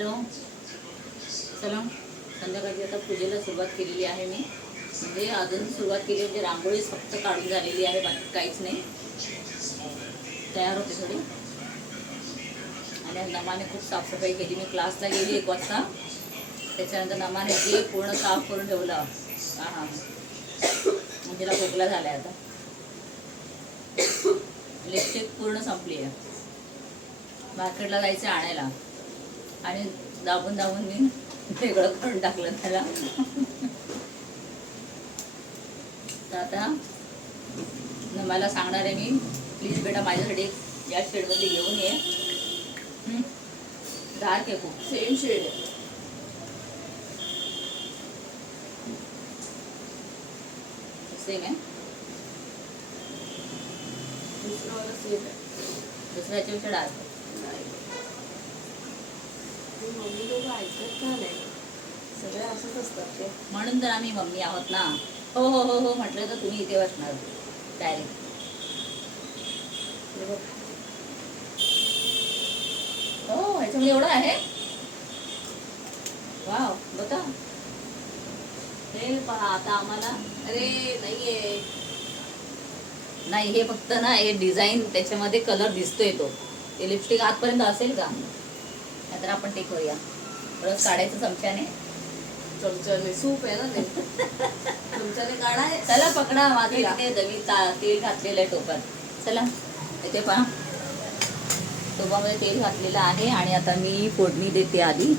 Hello. चला संध्याकाळची आता पूजेला सुरुवात केलेली आहे मी. म्हणजे अजून सुरुवात केली म्हणजे रांगोळीच फक्त काढून झालेली आहे बाकी काहीच नाही. तयार होते थोडी. आणि नमाने खूप साफसफाई केली. मी क्लासला गेली एक वाजता. त्याच्यानंतर नमाने जे पूर्ण साफ करून ठेवलं. हां हां म्हणजे खोकला झाला आहे आता. लिपस्टिक पूर्ण संपली आहे. मार्केटला जायचं आणायला. आणि दाबून दाबून मी वेगळं करून टाकलं त्याला. तर आता मला सांगणार आहे मी प्लीज बेटा माझ्यासाठी या शेडमध्ये घेऊन ये? डार्क आहे खूप. सेम शेड आहे. सेम आहे. दुसऱ्याच्यापेक्षा डार्क आहे. मम्मी ऐकत का नाही सगळे असंच असतात ते. म्हणून तर आम्ही मम्मी आहोत ना. हो हो हो हो म्हटलं तर तुम्ही इथे बसणार. डायरेक्ट हे ह्याच्यामध्ये एवढं आहे? वाव बघा. हे पहा आता आम्हाला अरे नाहीये. नाही हे फक्त ना हे डिझाईन त्याच्यामध्ये कलर दिसतोय तो. ते लिपस्टिक आतपर्यंत असेल का? नाहीतर आपण ते करूया. रस काढायचं चमच्याने. चमच्याने सूप आहे ना ते. चमच्याने काढाय चला पकडा माझं. इथे दवी तेल घातलेलं आहे टोपात. चला इथे पहा. टोपामध्ये तेल घातलेलं आहे आणि आता मी फोडणी देते आधी.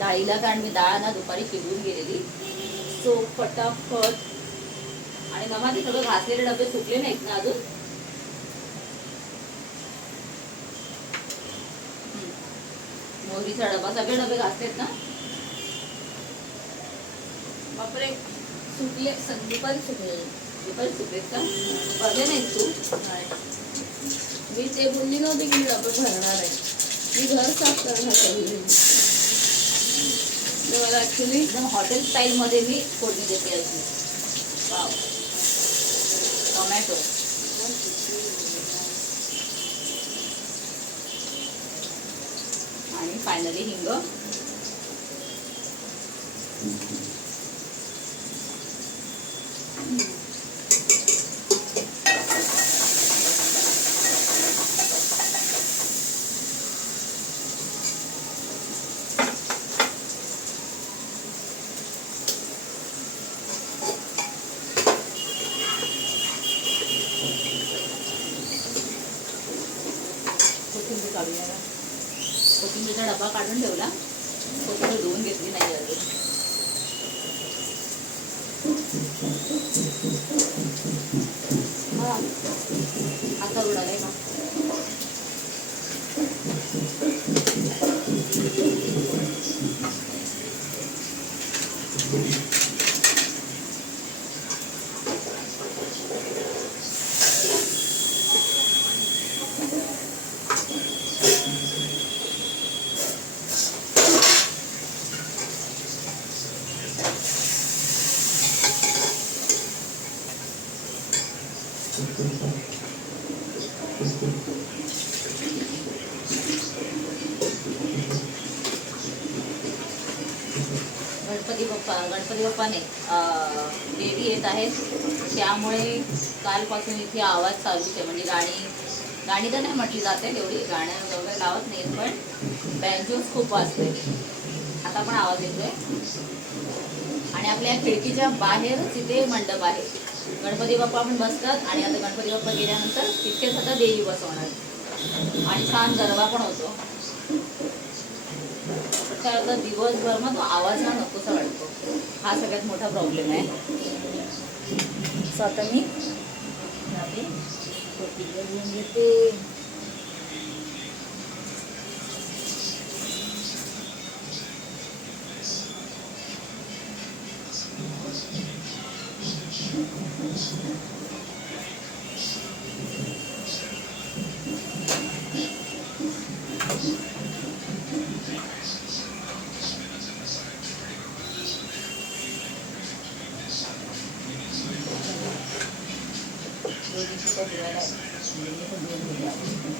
डाळीला कारण मी डाळ ना दुपारी शिजवून गेलेली. सो फटाफट. आणि मग ते सगळं घासलेले डबे सुकले नाहीत ना अजून? मोहरीचा डबा सगळे डबे घासलेत ना? बापरे सुकले. सं- दुपारी सुकले. दुपारी सुकलेत का? बघे नाही तू. मी ते बोलली नव्हती की मी डबे भरणार आहे. मी घर साफ करणार चालली मला ऍक्च्युली एकदम हॉटेल स्टाईल मध्ये मी फोडणी देते अशी वाव टोमॅटो आणि फायनली हिंग हा आता उडाले का गणपती बाप्पा नाही देवी येत आहेत. त्यामुळे कालपासून इथे आवाज चालूच आहे. म्हणजे गाणी गाणी तर नाही म्हटली जाते तेवढी गाणं वगैरे लावत नाहीत पण बँजोज खूप वाजते आता पण आवाज येतोय. आणि आपल्या खिडकीच्या बाहेर तिथे मंडप आहे. गणपती बाप्पा पण बसतात आणि आता गणपती बाप्पा गेल्यानंतर तिथेच आता देवी बसवणार. आणि छान गरबा पण होतो. तर दिवसभर मग तो आवाज हा नकोसा वाटतो हा सगळ्यात मोठा प्रॉब्लेम आहे सो आता मी घेऊन घेते Thank you. Thank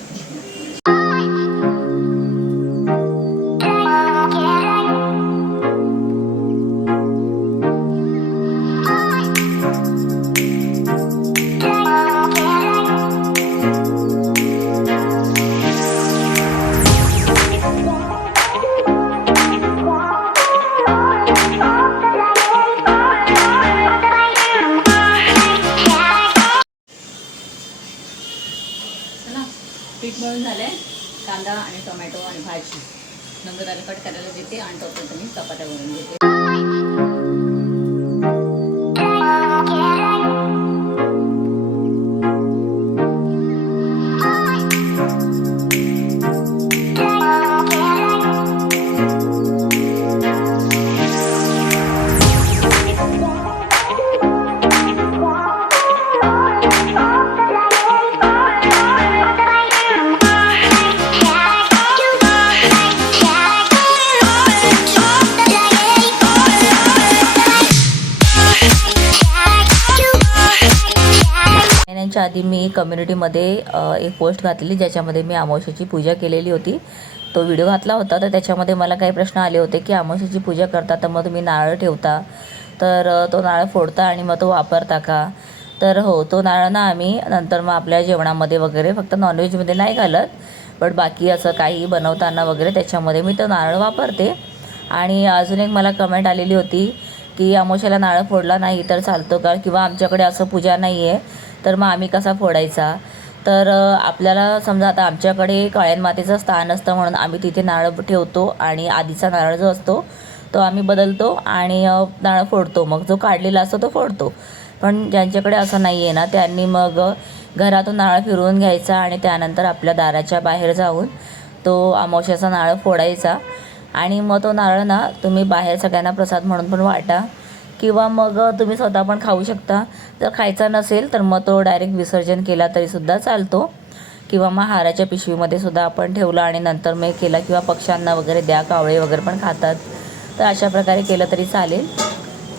you. पीठ मळून झालं आहे कांदा आणि टोमॅटो आणि भाजी. नंतर त्याला कट करायला देते आणि तोपर्यंत मी चपात्या बनवून घेते. महिन्यांच्या आधी मी कम्युनिटीमध्ये एक पोस्ट घातलेली ज्याच्यामध्ये मी अमावस्येची पूजा केलेली होती. तो व्हिडिओ घातला होता तर त्याच्यामध्ये मला काही प्रश्न आले होते की अमावस्येची पूजा करता तर मग तुम्ही नारळ ठेवता? तर तो नारळ फोडता आणि मग तो वापरता का? तर हो तो नारळ ना आम्ही नंतर मग आपल्या जेवणामध्ये वगैरे फक्त नॉनव्हेजमध्ये नाही घालत बट बाकी असं काही बनवताना वगैरे त्याच्यामध्ये मी तो नारळ वापरते. आणि अजून एक मला कमेंट आलेली होती की अमावस्याला नारळ फोडला नाही तर चालतो का? किंवा आमच्याकडे असं पूजा नाही आहे तर मग आम्ही कसा फोडायचा? तर आपल्याला समजा आता आमच्याकडे काळ्यान मातेचं स्थान असतं म्हणून आम्ही तिथे नारळ ठेवतो आणि आधीचा नारळ जो असतो तो आम्ही बदलतो आणि नारळ फोडतो. मग जो काढलेला असतो तो फोडतो. पण ज्यांच्याकडे असं नाही आहे ना त्यांनी मग घरातून नारळ फिरवून घ्यायचा आणि त्यानंतर आपल्या दाराच्या बाहेर जाऊन तो अमावश्याचा नारळ फोडायचा. आणि मग तो नारळ ना तुम्ही बाहेर सगळ्यांना प्रसाद म्हणून पण वाटा. किंवा मग तुम्ही स्वतः पण खाऊ शकता. जर खायचा नसेल तर मग तो डायरेक्ट विसर्जन केला तरीसुद्धा चालतो. किंवा मग हाराच्या पिशवीमध्ये सुद्धा आपण ठेवला आणि नंतर मग केला किंवा पक्ष्यांना वगैरे द्या कावळे वगैरे पण खातात. तर अशा प्रकारे केलं तरी चालेल.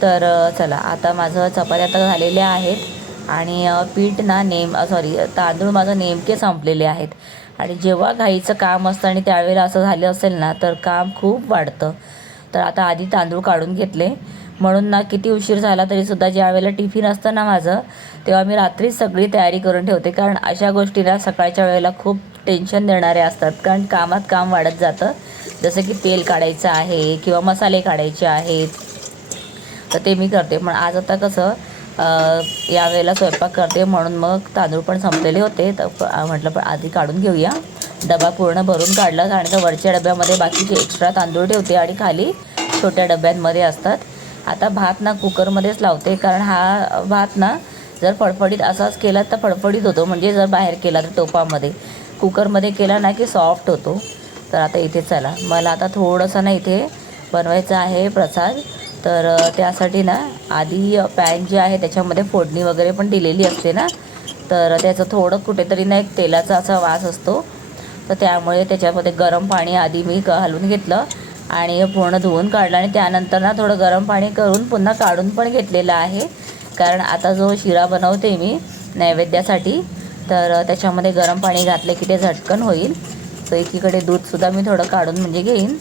तर चला आता माझं चपात्या आता झालेल्या आहेत. आणि पीठ ना नेम सॉरी तांदूळ माझं नेमके संपलेले आहेत. आणि जेव्हा घाईचं काम असतं आणि त्यावेळेला असं झालं असेल ना तर काम खूप वाढतं. तर आता आधी तांदूळ काढून घेतले. म्हणून ना किती उशीर झाला तरीसुद्धा ज्या वेळेला टिफिन असतं ना माझं तेव्हा मी रात्रीच सगळी तयारी करून ठेवते. कारण अशा गोष्टीला सकाळच्या वेळेला खूप टेन्शन देणारे असतात. कारण कामात काम वाढत जातं. जसं की तेल काढायचं आहे किंवा मसाले काढायचे आहेत तर ते मी करते. पण आज आता कसं यावेळेला स्वयंपाक करते म्हणून मग तांदूळ पण संपलेले होते. तर म्हटलं पण आधी काढून घेऊया. डबा पूर्ण भरून काढला आणि तर वरच्या डब्यामध्ये बाकीचे एक्स्ट्रा तांदूळ ठेवते आणि खाली छोट्या डब्यांमध्ये असतात. आता भात ना कुकरमध्येच लावते कारण हा भात ना जर फडफडीत असाच केला तर फडफडीत होतो म्हणजे जर बाहेर केला तर टोपामध्ये. कुकरमध्ये केला ना की सॉफ्ट होतो. तर आता इथे चला. मला आता थोडंसं ना इथे बनवायचं आहे प्रसाद. तर त्यासाठी ना आधी पॅन जे आहे त्याच्यामध्ये फोडणी वगैरे पण दिलेली असते ना. तर त्याचं थोडं कुठेतरी ना एक तेलाचा असा वास असतो. तर त्यामुळे त्याच्यामध्ये गरम पाणी आधी मी क घालून घेतलं. आणि पूर्ण धुवून काढलं आणि त्यानंतर ना थोडं गरम पाणी करून पुन्हा काढून पण घेतलेलं आहे. कारण आता जो शिरा बनवते मी नैवेद्यासाठी तर त्याच्यामध्ये गरम पाणी घातलं की ते झटकन होईल. सो एकीकडे दूधसुद्धा मी थोडं काढून म्हणजे घेईन.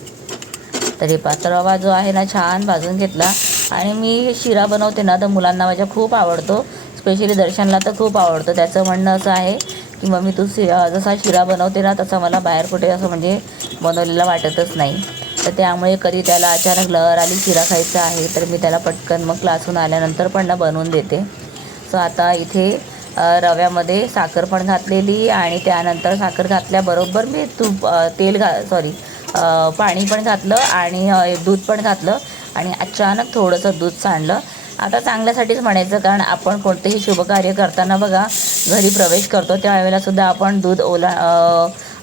तरी पात्र रवा जो आहे ना छान भाजून घेतला. आणि मी शिरा बनवते ना तर मुलांना माझ्या खूप आवडतो. स्पेशली दर्शनला तर खूप आवडतो. त्याचं म्हणणं असं आहे की मम्मी तू शि जसा शिरा बनवते ना तसा मला बाहेर कुठे असं म्हणजे बनवलेला वाटतच नाही. तर त्यामुळे कधी त्याला अचानक लहर आली शिरा खायचा आहे तर मी त्याला पटकन मग क्लासून आल्यानंतर पण ना बनवून देते. सो आता इथे रव्यामध्ये साखर पण घातलेली आणि त्यानंतर साखर घातल्याबरोबर मी तूप तेल घा सॉरी पाणी पण घातलं आणि दूध पण घातलं आणि अचानक थोडंसं दूध सांडलं. आता चांगल्यासाठीच म्हणायचं कारण आपण कोणतेही शुभकार्य करताना बघा घरी प्रवेश करतो त्यावेळेलासुद्धा आपण दूध ओला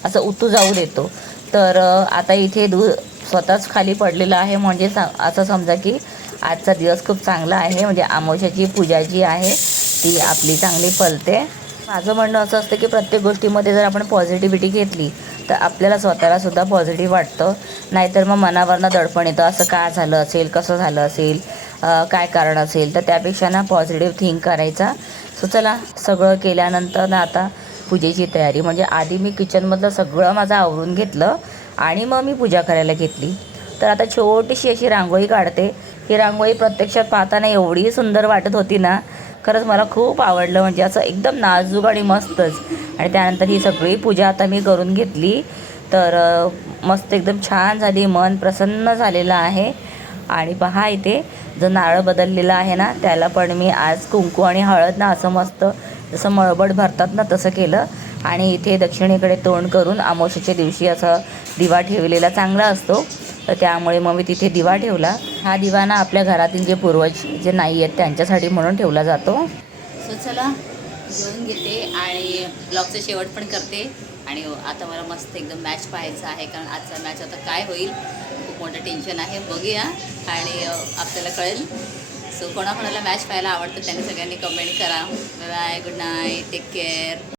असं उतू जाऊ देतो. तर आता इथे दूध स्वतःच खाली पडलेलं आहे. म्हणजे सा असं समजा की आजचा दिवस खूप चांगला आहे. म्हणजे आमोशाची पूजा जी आहे ती आपली चांगली फलते. माझं म्हणणं असं असतं की प्रत्येक गोष्टीमध्ये जर आपण पॉझिटिव्हिटी घेतली तर आपल्याला स्वतःला सुद्धा पॉझिटिव्ह वाटतं. नाहीतर मग मनावरनं दडपण येतं. असं का झालं असेल? कसं झालं असेल? काय कारण असेल? तर त्यापेक्षा ना पॉझिटिव्ह थिंक करायचा. सो चला सगळं केल्यानंतर ना आता पूजेची तयारी. म्हणजे आधी मी किचनमधलं सगळं माझं आवरून घेतलं. आणि मग मी पूजा करायला घेतली. तर आता छोटीशी अशी रांगोळी काढते. ही रांगोळी प्रत्यक्षात पाहताना एवढी सुंदर वाटत होती ना खरंच मला खूप आवडलं. म्हणजे असं एकदम नाजूक आणि मस्तच. आणि त्यानंतर ही सगळी पूजा आता मी करून घेतली. तर मस्त एकदम छान झाली. मन प्रसन्न झालेलं आहे. आणि पहा इथे जो नारळ बदललेला आहे ना त्याला पण मी आज कुंकू आणि हळद ना असं मस्त जसं मळबट भरतात ना तसं केलं. आणि इथे दक्षिणेकडे तोंड करून अमावस्येच्या दिवशी असा दिवा ठेवलेला चांगला असतो. तर त्यामुळे मग मी तिथे दिवा ठेवला. हा दिवा ना आपल्या घरातील जे पूर्वज जे नाही आहेत त्यांच्यासाठी म्हणून ठेवला जातो. सो चला जेवून घेते आणि ब्लॉगचं शेवट पण करते. आणि आता मला मस्त एकदम मॅच पाहायचा आहे कारण आजचा मॅच आता काय होईल? खूप मोठं टेन्शन आहे. बघूया. आणि आपल्याला कळेल. सो कोणाकोणाला मॅच पाहायला आवडतं त्यांनी सगळ्यांनी कमेंट करा. Bye good night take care